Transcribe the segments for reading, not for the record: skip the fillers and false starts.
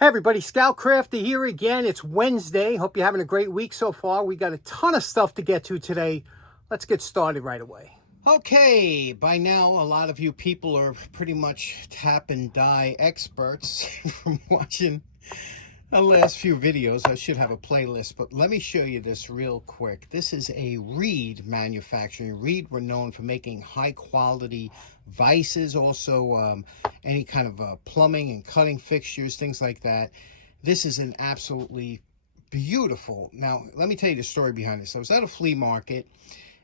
Hey everybody, Scout Crafter here again. It's Wednesday. Hope you're having a great week so far. We got a ton of stuff to get to today. Let's get started right away. Okay, by now a lot of you people are pretty much tap and die experts from watching the last few videos. I should have a playlist, but let me show you this real quick. This is a reed manufacturing. Reed were known for making high quality vices, also any kind of plumbing and cutting fixtures, things like that. This is an absolutely beautiful. Now, let me tell you the story behind this. I was at a flea market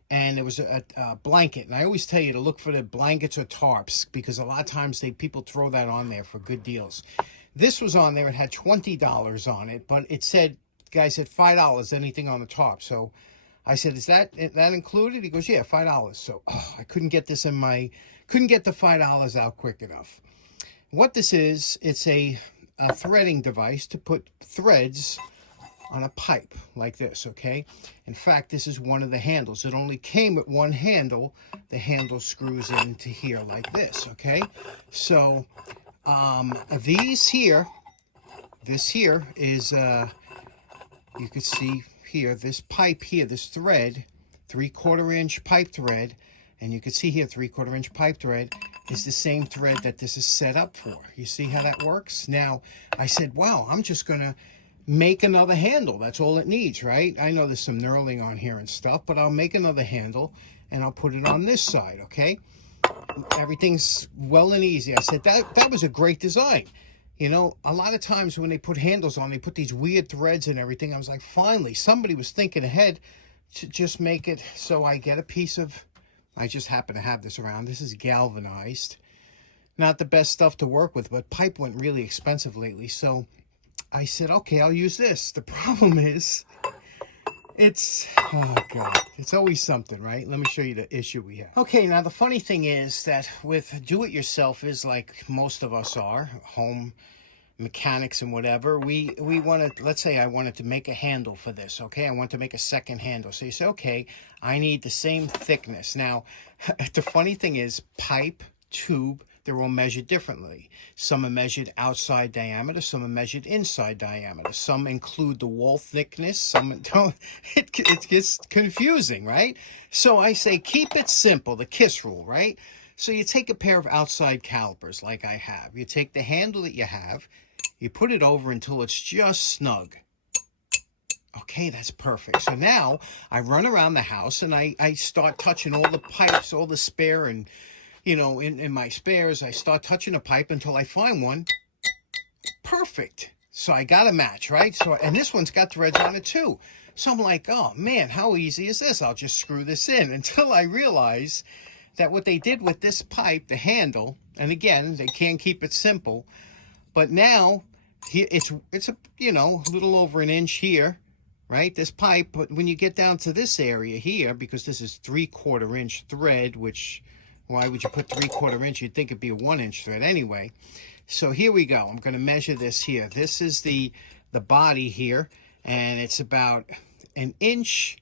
and there was a blanket, and I always tell you to look for the blankets or tarps because a lot of times people throw that on there for good deals. This was on there. It had $20 on it, but it said, the guy said $5, anything on the top. So I said, is that included? He goes, yeah, $5. So I couldn't get this couldn't get the $5 out quick enough. What this is, it's a threading device to put threads on a pipe like this, okay? In fact, this is one of the handles. It only came with one handle. The handle screws into here like this, okay? So this here is, you can see here, this pipe here, this thread, 3/4 inch pipe thread, and you can see here 3/4 inch pipe thread is the same thread that this is set up for. You see how that works? Now, I said, wow, I'm just gonna make another handle. That's all it needs, right? I know there's some knurling on here and stuff, but I'll make another handle and I'll put it on this side, okay? Everything's well and easy. I said, that was a great design. You know, a lot of times when they put handles on, they put these weird threads and everything. I was like, finally, somebody was thinking ahead to just make it so I get a piece of, I just happen to have this around. This is galvanized. Not the best stuff to work with, but pipe went really expensive lately. So I said, okay, I'll use this. The problem is, oh God, it's always something, right? Let me show you the issue we have. Okay, now the funny thing is that with do-it-yourselfers, like most of us are, home mechanics and whatever, we wanted, let's say I wanted to make a handle for this, okay? I want to make a second handle. So you say, okay, I need the same thickness. Now, the funny thing is, pipe, tube, they're all measured differently. Some are measured outside diameter, some are measured inside diameter. Some include the wall thickness, some don't. It gets confusing, right? So I say, keep it simple, the KISS rule, right? So you take a pair of outside calipers like I have. You take the handle that you have, you put it over until it's just snug. Okay, that's perfect. So now I run around the house and I start touching all the pipes, all the spare, and you know, in my spares, I start touching a pipe until I find one. Perfect. So I got a match, right? So, and this one's got threads on it too. So I'm like, oh man, how easy is this? I'll just screw this in, until I realize that what they did with this pipe, the handle, and again, they can't keep it simple, but now here it's a, you know, a little over an inch here, right? This pipe, but when you get down to this area here, because this is 3/4 inch thread, which, why would you put 3/4 inch? You'd think it'd be a 1 inch thread anyway. So here we go. I'm going to measure this here. This is the body here, and it's about an inch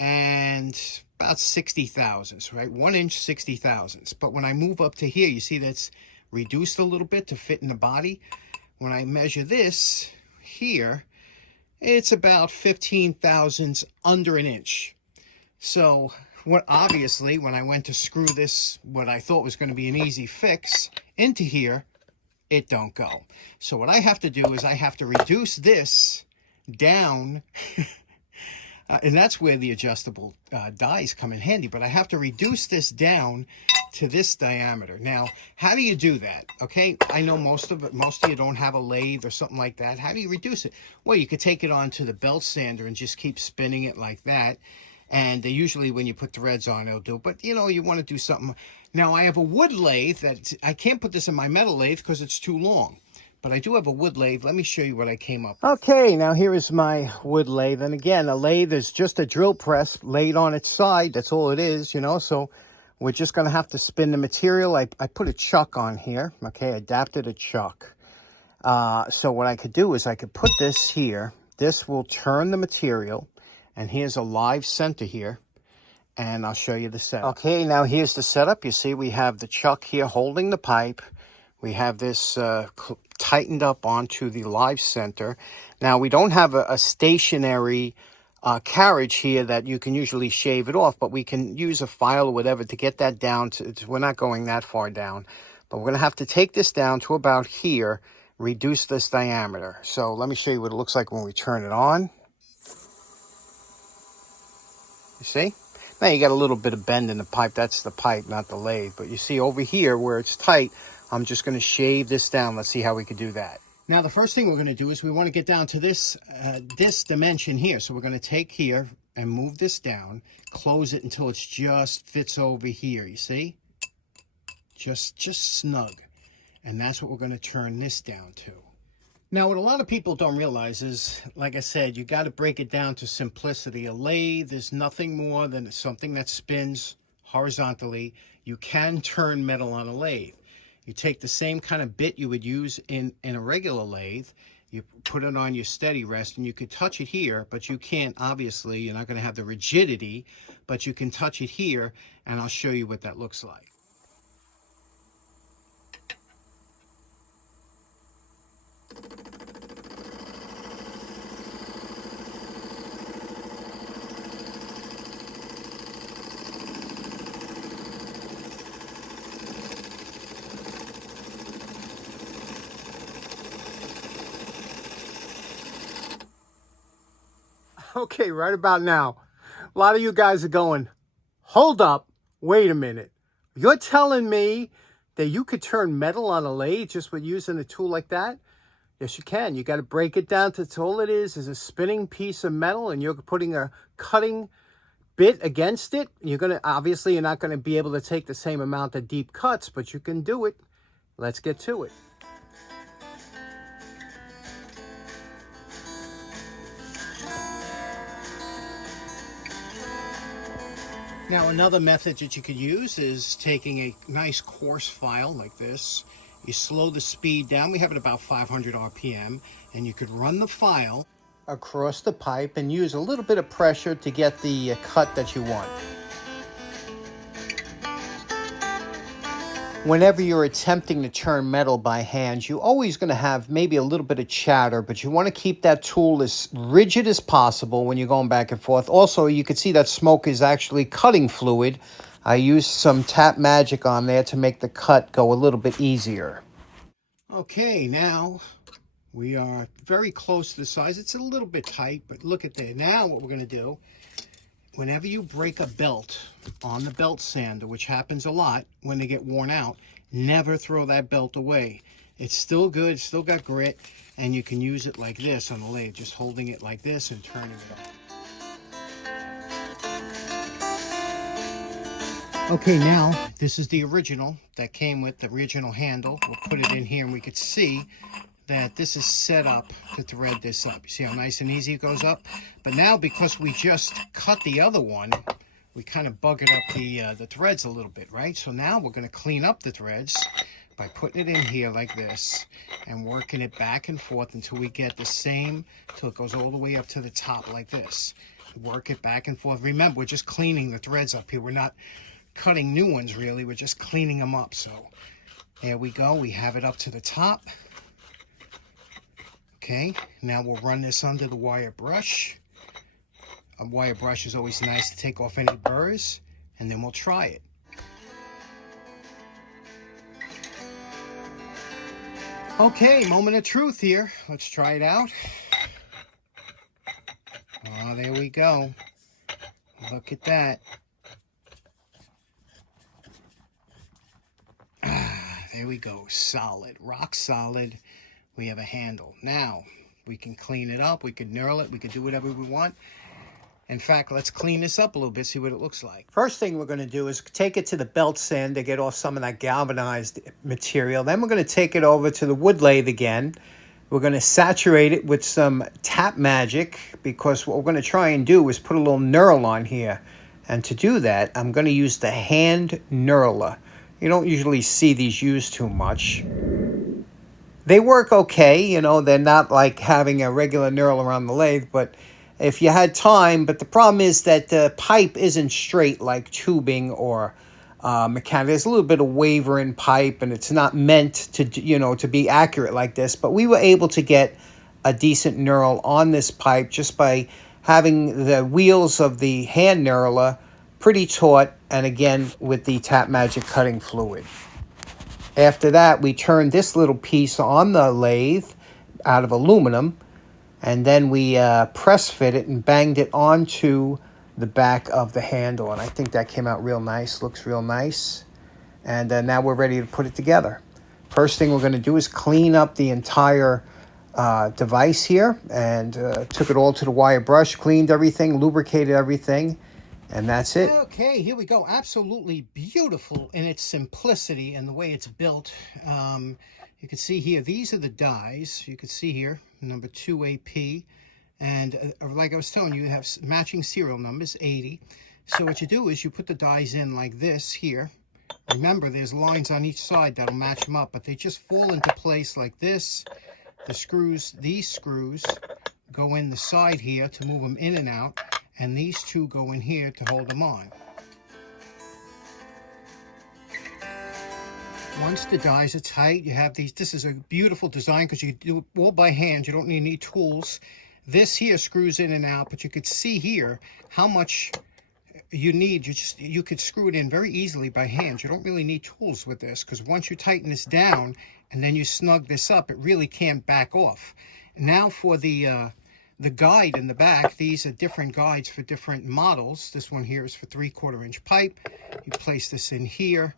and about 60 thousandths, right? 1 inch, 60 thousandths. But when I move up to here, you see that's reduced a little bit to fit in the body. When I measure this here, it's about 15 thousandths under an inch. So obviously, when I went to screw this, what I thought was going to be an easy fix, into here, it don't go. So what I have to do is I have to reduce this down, and that's where the adjustable dies come in handy, but I have to reduce this down to this diameter. Now, how do you do that? Okay, I know most of you don't have a lathe or something like that. How do you reduce it? Well, you could take it onto the belt sander and just keep spinning it like that. And usually when you put threads on, it'll do it. But, you know, you want to do something. Now, I have a wood lathe that I can't put this in my metal lathe because it's too long. But I do have a wood lathe. Let me show you what I came up with. Okay, now here is my wood lathe. And again, a lathe is just a drill press laid on its side. That's all it is, you know. So we're just going to have to spin the material. I put a chuck on here. Okay, adapted a chuck. So what I could do is I could put this here. This will turn the material. And here's a live center here, and I'll show you the setup. Okay, now here's the setup. You see we have the chuck here holding the pipe. We have this tightened up onto the live center. Now, we don't have a stationary carriage here that you can usually shave it off, but we can use a file or whatever to get that down we're not going that far down, but we're going to have to take this down to about here, reduce this diameter. So let me show you what it looks like when we turn it on. You see? Now you got a little bit of bend in the pipe. That's the pipe, not the lathe. But you see over here where it's tight, I'm just going to shave this down. Let's see how we can do that. Now the first thing we're going to do is we want to get down to this dimension here. So we're going to take here and move this down, close it until it just fits over here. You see? Just snug. And that's what we're going to turn this down to. Now, what a lot of people don't realize is, like I said, you got to break it down to simplicity. A lathe is nothing more than something that spins horizontally. You can turn metal on a lathe. You take the same kind of bit you would use in a regular lathe, you put it on your steady rest, and you could touch it here, but you can't, obviously, you're not going to have the rigidity, but you can touch it here, and I'll show you what that looks like. Okay, right about now, a lot of you guys are going, hold up, wait a minute. You're telling me that you could turn metal on a lathe just with using a tool like that? Yes, you can. You got to break it down to all it is a spinning piece of metal, and you're putting a cutting bit against it. Obviously, you're not going to be able to take the same amount of deep cuts, but you can do it. Let's get to it. Now, another method that you could use is taking a nice coarse file like this. You slow the speed down. We have it about 500 RPM, and you could run the file across the pipe and use a little bit of pressure to get the cut that you want. Whenever you're attempting to turn metal by hand, you're always going to have maybe a little bit of chatter, but you want to keep that tool as rigid as possible when you're going back and forth. Also, you can see that smoke is actually cutting fluid. I used some Tap Magic on there to make the cut go a little bit easier. Okay, now we are very close to the size. It's a little bit tight, but look at that. Now what we're going to do, whenever you break a belt on the belt sander, which happens a lot when they get worn out, never throw that belt away. It's still good, it's still got grit, and you can use it like this on the lathe, just holding it like this and turning it on. Okay, now this is the original that came with the original handle. We'll put it in here and we could see that this is set up to thread this up. You see how nice and easy it goes up? But now, because we just cut the other one, we kind of buggered up the threads a little bit, right? So now we're going to clean up the threads by putting it in here like this and working it back and forth until we get the same, till it goes all the way up to the top like this. Work it back and forth. Remember, we're just cleaning the threads up here. We're not cutting new ones, really. We're just cleaning them up. So there we go. We have it up to the top. Okay, now we'll run this under the wire brush. A wire brush is always nice to take off any burrs, and then we'll try it. Okay, moment of truth here. Let's try it out. Oh, there we go. Look at that. There we go. Solid, rock solid. We have a handle. Now, we can clean it up. We can knurl it. We can do whatever we want. In fact, let's clean this up a little bit, see what it looks like. First thing we're going to do is take it to the belt sander, get off some of that galvanized material. Then we're going to take it over to the wood lathe again. We're going to saturate it with some Tap Magic, because what we're going to try and do is put a little knurl on here. And to do that, I'm going to use the hand knurler. You don't usually see these used too much. They work okay, you know, they're not like having a regular knurl around the lathe, but if you had time, but the problem is that the pipe isn't straight like tubing or mechanic. There's a little bit of waver in pipe, and it's not meant to, to be accurate like this. But we were able to get a decent knurl on this pipe just by having the wheels of the hand knurler pretty taut, and again with the Tap Magic cutting fluid. After that, we turned this little piece on the lathe out of aluminum, and then we press fit it and banged it onto the back of the handle, and I think that came out real nice. Looks real nice. And now we're ready to put it together. First thing we're going to do is clean up the entire device here, and took it all to the wire brush, cleaned everything, lubricated everything, and that's it. Okay, here we go. Absolutely beautiful in its simplicity and the way it's built. You can see here, these are the dies. You can see here, number 2 AP. And like I was telling you, you have matching serial numbers, 80. So what you do is you put the dies in like this here. Remember, there's lines on each side that'll match them up, but they just fall into place like this. The screws, these screws, go in the side here to move them in and out, and these two go in here to hold them on. Once the dies are tight, you have these. This is a beautiful design because you do it all by hand. You don't need any tools. This here screws in and out, but you could see here how much you need. You could screw it in very easily by hand. You don't really need tools with this, because once you tighten this down and then you snug this up, it really can't back off. Now for the guide in the back, these are different guides for different models. This one here is for 3/4 inch pipe. You place this in here,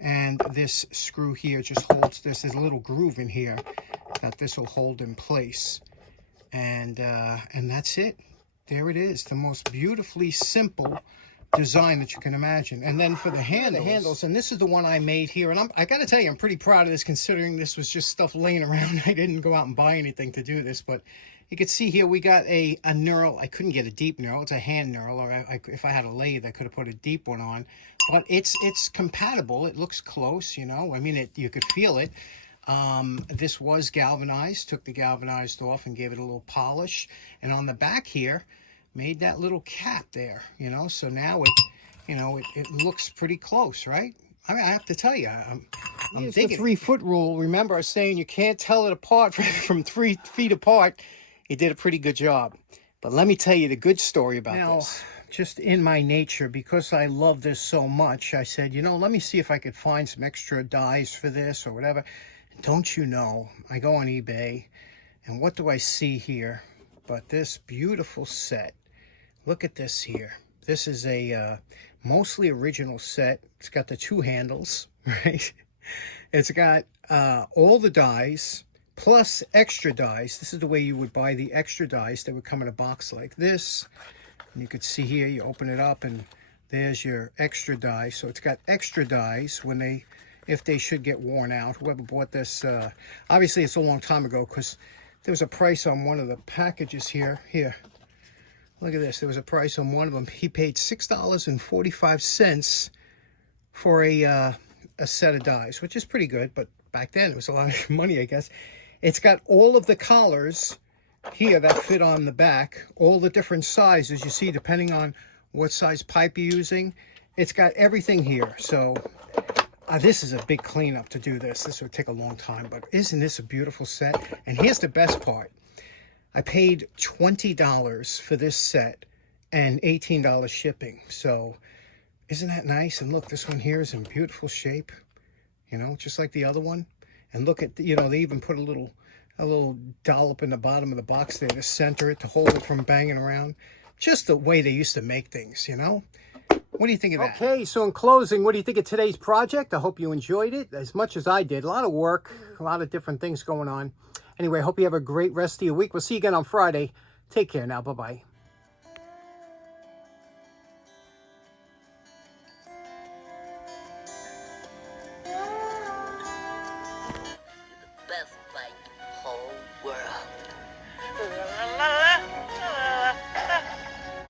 and this screw here just holds this. There's a little groove in here that this will hold in place. And that's it. There it is, the most beautifully simple design that you can imagine. And then for the handles, and this is the one I made here, and I gotta tell you, I'm pretty proud of this, considering this was just stuff laying around. I didn't go out and buy anything to do this, but you can see here we got a knurl. I couldn't get a deep knurl. It's a hand knurl, or if I had a lathe, I could have put a deep one on. But it's compatible. It looks close, I mean, you could feel it. This was galvanized. Took the galvanized off and gave it a little polish. And on the back here, made that little cap there, so now it looks pretty close, right? I mean, I have to tell you, I'm digging the 3-foot rule. Remember I was saying you can't tell it apart from 3 feet apart. He did a pretty good job. But let me tell you the good story about this. Just in my nature, because I love this so much, I said, let me see if I could find some extra dies for this or whatever. Don't you know, I go on eBay, and what do I see here but this beautiful set? Look at this here. This is a mostly original set. It's got the 2 handles, right? It's got all the dies plus extra dies. This is the way you would buy the extra dies. They would come in a box like this. And you could see here, you open it up, and there's your extra dies. So it's got extra dies if they should get worn out. Whoever bought this, obviously it's a long time ago, because there was a price on one of the packages here. Here, look at this. There was a price on one of them. He paid $6.45 for a set of dies, which is pretty good, but back then it was a lot of money, I guess. It's got all of the collars here that fit on the back, all the different sizes you see, depending on what size pipe you're using. It's got everything here. So this is a big cleanup to do this. This would take a long time, but isn't this a beautiful set? And here's the best part. I paid $20 for this set and $18 shipping. So isn't that nice? And look, this one here is in beautiful shape, just like the other one. And look at, they even put a little dollop in the bottom of the box there to center it, to hold it from banging around. Just the way they used to make things, What do you think of that? Okay, so in closing, what do you think of today's project? I hope you enjoyed it as much as I did. A lot of work, a lot of different things going on. Anyway, I hope you have a great rest of your week. We'll see you again on Friday. Take care now. Bye-bye.